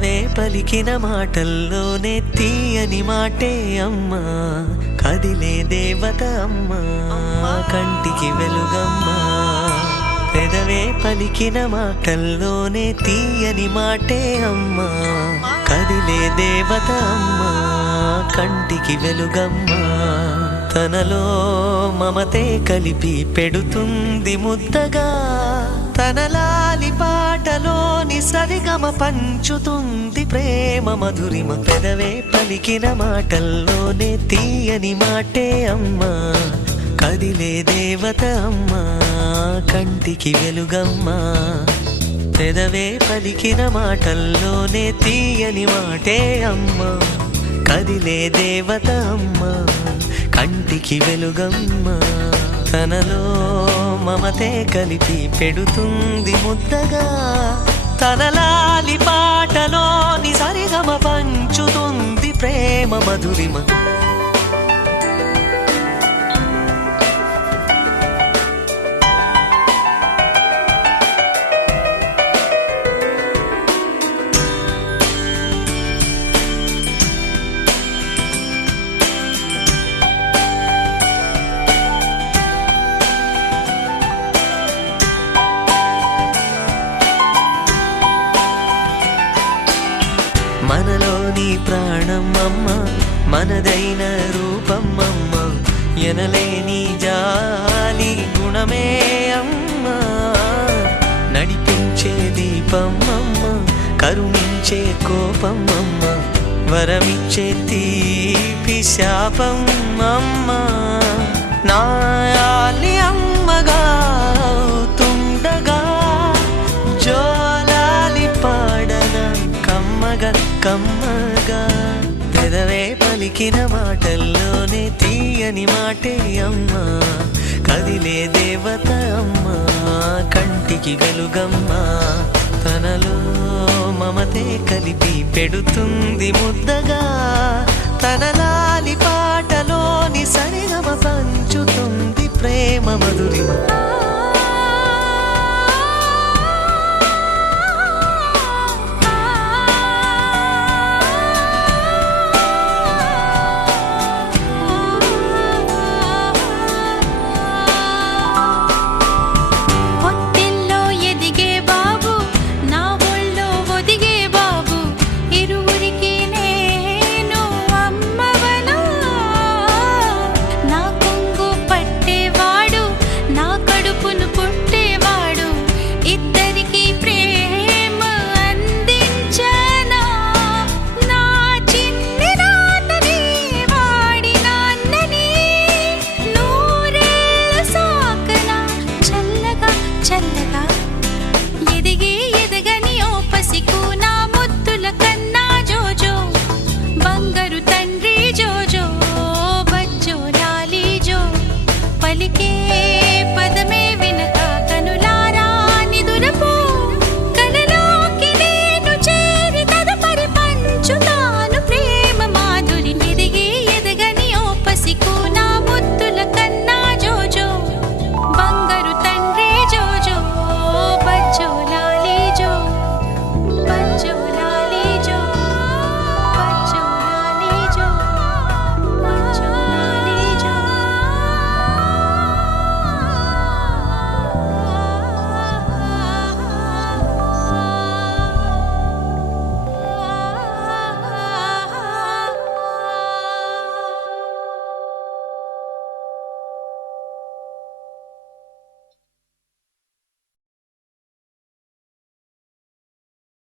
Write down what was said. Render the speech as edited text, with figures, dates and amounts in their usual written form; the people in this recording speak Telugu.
పెదవే పలికిన మాటల్లోనే తీయని మాటే అమ్మా, కదిలే దేవత అమ్మా, కంటికి వెలుగమ్మా. పెదవే పలికిన మాటల్లోనే తీయని మాటే అమ్మా, కదిలే దేవత అమ్మా, కంటికి వెలుగమ్మా. తనలో మమతే కలిపి పెడుతుంది ముద్దగా, తన లాలి పాటలోని సరిగమ పంచుతుంది ప్రేమ మధురిమ. పెదవే పలికిన మాటల్లోనే తీయని మాటే అమ్మా, కదిలే దేవత అమ్మా, కంటికి వెలుగమ్మా. పెదవే పలికిన మాటల్లోనే తీయని మాటే అమ్మా, కదిలే దేవత అమ్మా, కంటికి వెలుగమ్మా. తనలో మమతే కలిపి పెడుతుంది ముద్దగా, తన లాలి పాటలోని సరిగమ పంచుతుంది ప్రేమ మధురిమ. మనలోని ప్రాణం అమ్మ, మనదైన రూపం అమ్మ, ఎనలేని జాలి గుణమే అమ్మ. నడిపించే దీపం అమ్మ, కరుణించే కోపం అమ్మ, వరమిచ్చే తీపి శాపం అమ్మ. నాయాలి అమ్మగా అవుతుండగా, జోలాలి పాడన కమ్మగా కమ్మగా. పెదవే పలికిన మాటల్లోనే తీయని మాటే అమ్మా, కదిలే దేవత అమ్మా, కంటికి వెలుగమ్మా. తనలో మమతే కలిపి పెడుతుంది ముద్దగా, తన లాలి పాటలోని సరిగమ పంచుతుంది ప్రేమ మధురిమ.